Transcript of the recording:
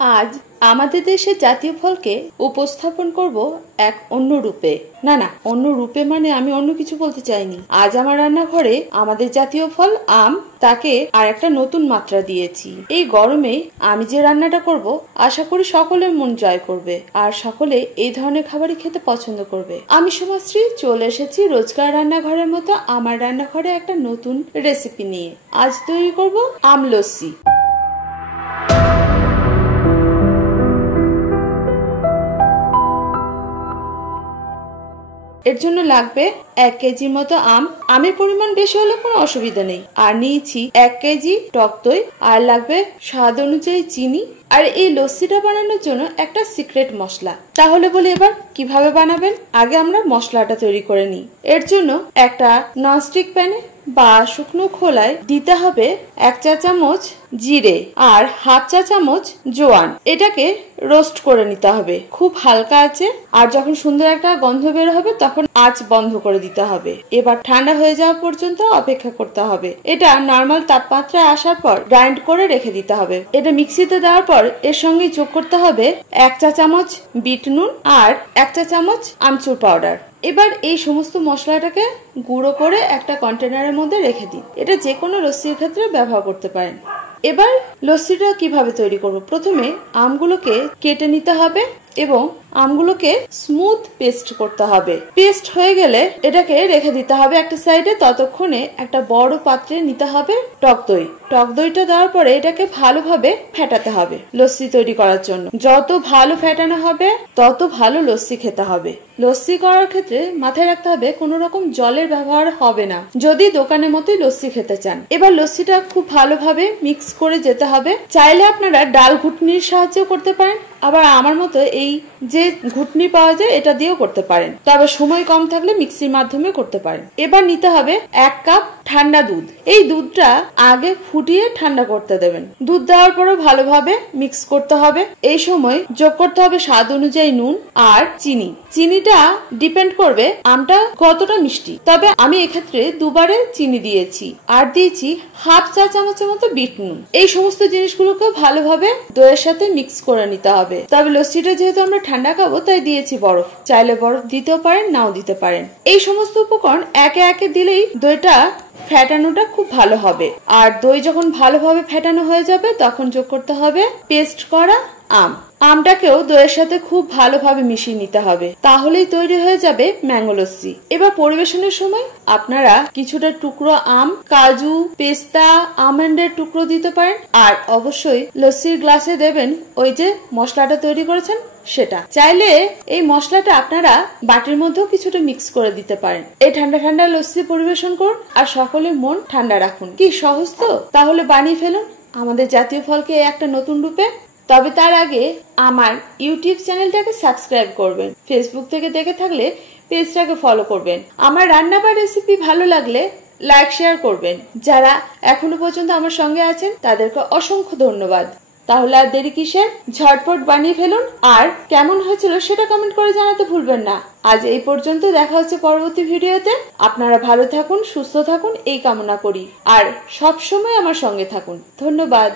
আজ আমাদের দেশের জাতীয় ফলকে উপস্থাপন করব এক অন্য রূপে। না অন্য রূপে মানে আমি অন্য কিছু বলতে চাইনি। আজ আমার রান্নাঘরে আমাদের জাতীয় ফল আম, তাকে আর একটা নতুন মাত্রা দিয়েছি। এই গরমে আমি যে রান্নাটা করব আশা করি সকলের মন জয় করবে আর সকলে এই ধরনের খাবারই খেতে পছন্দ করবে। আমি সুমাশ্রী চলে এসেছি রোজকার রান্নাঘরের মতো আমার রান্নাঘরে একটা নতুন রেসিপি নিয়ে। আজ তৈরি করব আম লস্যি। এর জন্য লাগবে 1 কেজির মতো আম। আমের পরিমাণ বেশি হলে কোনো অসুবিধা নেই। আর নিয়েছি 1 কেজি টক দই, আর লাগবে স্বাদ অনুযায়ী চিনি। আর এই লস্যিটা বানানোর জন্য একটা সিক্রেট মশলা। তাহলে বলি এবার কিভাবে বানাবেন। আগে আমরা মশলাটা তৈরি করে নিই। এর জন্য একটা ননস্টিক প্যানে বা শুকনো খোলায় দিতে হবে 1 চা চামচ জিরে আর 1/2 চা চামচ জোয়ান। এটাকে রোস্ট করে নিতে হবে খুব হালকা আছে। আর যখন সুন্দর একটা গন্ধ বের হবে তখন আঁচ বন্ধ করে দিতে হবে। এবার ঠান্ডা হয়ে যাওয়া পর্যন্ত অপেক্ষা করতে হবে। এটা নরমাল তাপমাত্রায় আসার পর গ্রাইন্ড করে রেখে দিতে হবে। এটা মিক্সিতে দেওয়ার পর এর সঙ্গে যোগ করতে হবে 1 চা চামচ বিট নুন আর 1 চা চামচ আমচুর পাউডার। এবার এই সমস্ত মশলাটাকে গুঁড়ো করে একটা কন্টেনারের মধ্যে রেখে দিন। এটা যে কোনো লস্যির ক্ষেত্রে ব্যবহার করতে পারেন। এবার লস্যিটা কিভাবে তৈরি করব। প্রথমে আমগুলোকে কেটে নিতে হবে এবং আমগুলোকে স্মুথ পেস্ট করতে হবে। পেস্ট হয়ে গেলে এটাকে রেখে দিতে হবে একটা সাইডে। ততক্ষণে একটা বড় পাত্রে নিতে হবে টক দই। টক দইটা দেওয়ার পরে এটাকে ভালোভাবে ফেটাতে হবে লস্যি তৈরি করার জন্য। যত ভালো ফেটানো হবে তত ভালো লস্যি খেতে হবে। লস্যি করার ক্ষেত্রে মাথায় রাখতে হবে কোন রকম জলের ব্যবহার হবে না, যদি দোকানের মতোই লস্যি খেতে চান। এবার লস্যিটা খুব ভালোভাবে মিক্স করে যেতে হবে। চাইলে আপনারা ডাল ঘুটনির সাহায্যে করতে পারেন, আবার আমার মতো এই যে ঘুটনি পাওয়া যায় এটা দিয়েও করতে পারেন। তবে সময় কম থাকলে মিক্সির মাধ্যমে করতে পারেন। এবার নিতে হবে 1 কাপ ঠান্ডা দুধ। এই দুধটা আগে ফুটিয়ে ঠান্ডা করতে দেবেন। দুধ দেওয়ার পরে ভালোভাবে মিক্স করতে হবে। এই সময় যোগ করতে হবে স্বাদ অনুযায়ী নুন আর চিনি। চিনিটা ডিপেন্ড করবে আমটা কতটা মিষ্টি। তবে আমি এক্ষেত্রে দুবারে চিনি দিয়েছি আর দিয়েছি 1/2 চা চামচের মতো বিট নুন। এই সমস্ত জিনিসগুলোকে ভালোভাবে দইয়ের সাথে মিক্স করে নিতে হবে। তবে লস্যিটা যেহেতু আমরা ঠান্ডা খাবো তাই দিয়েছি বরফ। চাইলে বরফ দিতেও পারেন, নাও দিতে পারেন। এই সমস্ত উপকরণ একে একে দিলেই দইটা ফেটানোটা খুব ভালো হবে। আর দই যখন ভালোভাবে ফেটানো হয়ে যাবে তখন যোগ করতে হবে পেস্ট করা আম। আমটাকেও দইয়ের সাথে খুব ভালোভাবে মিশিয়ে নিতে হবে, তাহলেই তৈরি হয়ে যাবে ম্যাঙ্গো লস্যি। এবার পরিবেশনের সময় আপনারা কিছুটা টুকরো আম, কাজু, পেস্তা, আমন্ডের টুকরো দিতে পারেন। আর অবশ্যই লস্যির গ্লাসে দেবেন ওই যে মশলাটা তৈরি করেছেন সেটা। চাইলে এই মশলাটা আপনারা বাটির মধ্যেও কিছুটা মিক্স করে দিতে পারেন। এই ঠান্ডা ঠান্ডা লস্যি পরিবেশন করুন আর সকলের মন ঠান্ডা রাখুন। কি সহজ তো, তাহলে বানিয়ে ফেলুন আমাদের জাতীয় ফলকে একটা নতুন রূপে। তবে তার আগে আমার ইউটিউব চ্যানেলটাকে সাবস্ক্রাইব করবেন। ফেসবুক থেকে দেখে থাকলে পেজটাকে ফলো করবেন। আমার রান্না বা রেসিপি ভালো লাগলে লাইক শেয়ার করবেন। যারা এখনো পর্যন্ত আমার সঙ্গে আছেন তাদেরকে অসংখ্য ধন্যবাদ। তাহলে আর দেরি কিসের, ঝটপট বানিয়ে ফেলুন। আর কেমন হয়েছিল সেটা কমেন্ট করে জানাতে ভুলবেন না। আজ এই পর্যন্ত, দেখা হচ্ছে পরবর্তী ভিডিওতে। আপনারা ভালো থাকুন, সুস্থ থাকুন এই কামনা করি। আর সব সময় আমার সঙ্গে থাকুন। ধন্যবাদ।